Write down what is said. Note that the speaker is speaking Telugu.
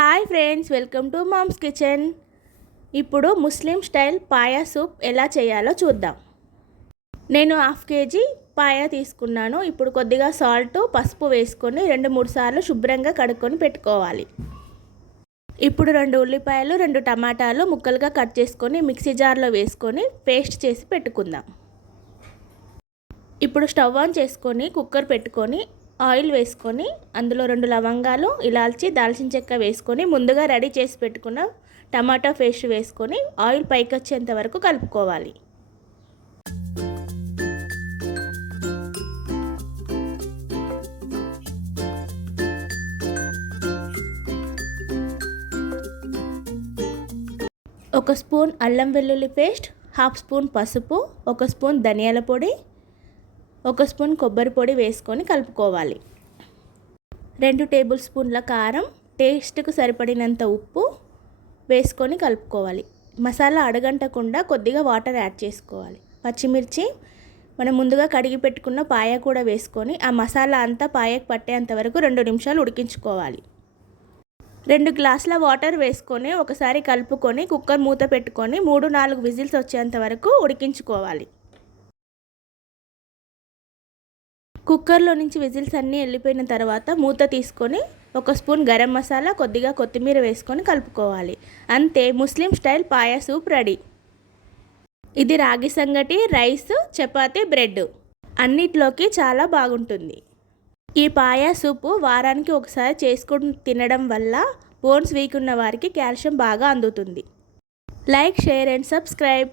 Hi friends, welcome to mom's kitchen. ఇప్పుడు ముస్లిం స్టైల్ పాయా సూప్ ఎలా చేయాలో చూద్దాం. నేను 1/2 kg పాయా తీసుకున్నాను. ఇప్పుడు కొద్దిగా సాల్ట్, పసుపు వేసుకొని 2-3 సార్లు శుభ్రంగా కడుక్కొని పెట్టుకోవాలి. ఇప్పుడు 2 ఉల్లిపాయలు, 2 టమాటాలు ముక్కలుగా కట్ చేసుకొని మిక్సీ జార్లో వేసుకొని పేస్ట్ చేసి పెట్టుకుందాం. ఇప్పుడు స్టవ్ ఆన్ చేసుకొని కుక్కర్ పెట్టుకొని ఆయిల్ వేసుకొని అందులో 2 లవంగాలు, ఇలాచి, దాల్చిన చెక్క వేసుకొని ముందుగా రెడీ చేసి పెట్టుకున్న టమాటా పేస్ట్ వేసుకొని ఆయిల్ పైకి వచ్చేంత వరకు కలుపుకోవాలి. ఒక స్పూన్ అల్లం వెల్లుల్లి పేస్ట్, 1/2 స్పూన్ పసుపు, 1 స్పూన్ ధనియాల పొడి, 1 స్పూన్ కొబ్బరి పొడి వేసుకొని కలుపుకోవాలి. 2 టేబుల్ స్పూన్ల కారం, టేస్ట్కు సరిపడినంత ఉప్పు వేసుకొని కలుపుకోవాలి. మసాలా అడగంటకుండా కొద్దిగా వాటర్ యాడ్ చేసుకోవాలి. పచ్చిమిర్చి మనం ముందుగా కడిగి పెట్టుకున్న పాయ కూడా వేసుకొని ఆ మసాలా అంతా పాయకు పట్టేంత వరకు 2 నిమిషాలు ఉడికించుకోవాలి. 2 గ్లాసుల వాటర్ వేసుకొని ఒకసారి కలుపుకొని కుక్కర్ మూత పెట్టుకొని 3-4 విజిల్స్ వచ్చేంత వరకు ఉడికించుకోవాలి. కుక్కర్లో నుంచి విజిల్స్ అన్నీ వెళ్ళిపోయిన తర్వాత మూత తీసుకొని 1 స్పూన్ గరం మసాలా, కొద్దిగా కొత్తిమీర వేసుకొని కలుపుకోవాలి. అంతే, ముస్లిం స్టైల్ పాయా సూప్ రెడీ. ఇది రాగి సంగటి, రైస్, చపాతీ, బ్రెడ్ అన్నిట్లోకి చాలా బాగుంటుంది. ఈ పాయా సూపు వారానికి ఒకసారి చేసుకొని తినడం వల్ల బోన్స్ వీక్ ఉన్న వారికి కాల్షియం బాగా అందుతుంది. Like, share and subscribe.